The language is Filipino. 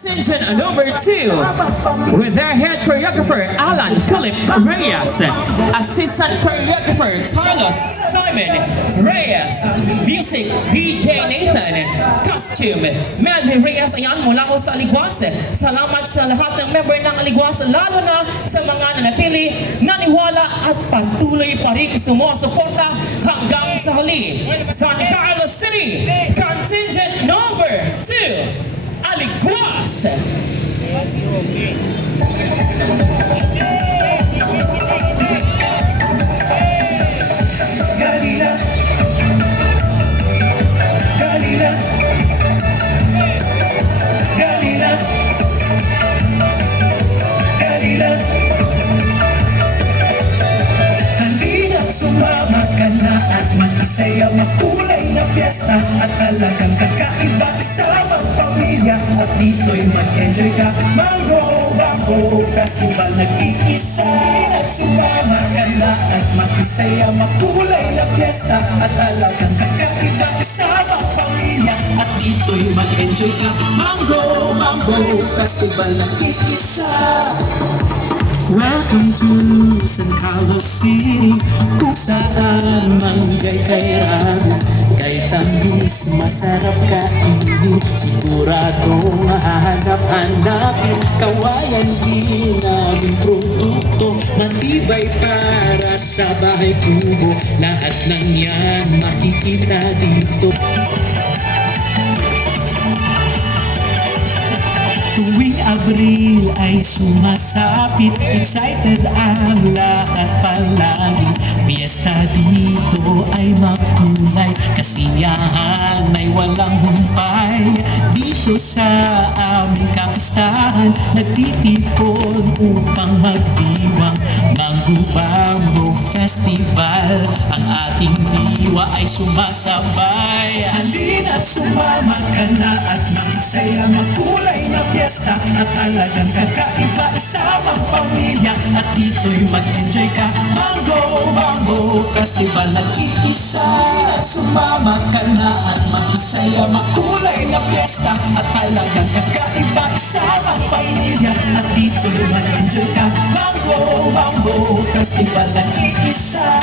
Attention number 2 with their head choreographer Alan Philip Reyes, assistant choreographer Carlos Simon Reyes, music DJ Nathan, costume Melvin Reyes. Ayan, mula ko sa Aligwas. Salamat sa lahat ng member ng Aligwas, lalo na sa mga nanatili, naniwala at patuloy pa rin sumusuporta hanggang sa huli. San Carlos City, contingent number 2, Aligwas! Galila, Galila, Galila, Galila. Halina't sumama ka na at mag-isaya makulay na piyesta at talagang kakaiba kasama ang pamilya at dito'y mag-enjoy ka. Mango Mango Festival, nag-iisa at sumama ka na at mag-isaya makulay na piyesta at talagang kakaiba kasama ang pamilya at dito'y mag-enjoy ka. Mango Mango Festival, nag-iisa. Welcome to San Carlos City, kung saan man gay-gayrado, kay tamis masarap kainin, siguradong hahanap-hanapin, kawayan din naming produkto, matibay para sa bahay kubo, lahat ng yan makikita dito. Tuwing Abril ay sumasapit, excited ang lahat palagi. Fiesta dito ay makulay, kasiyahan ay walang humpay. Dito sa aming kapistahan, nagtitipon upang magdiwang. Mango Mango Festival, ang ating diwa ay sumasabay. Halina't sumama ka na at magsaya makulay na piyesta at talagang kakaiba isamang pamilya at dito'y mag-enjoy ka. Mango Mango Festival, nag-iisa at sumama ka na at magsaya makulay na piyesta at talagang kakaiba isamang pamilya at dito'y mag-enjoy ka. Mango Mango Festival, nag-iisa.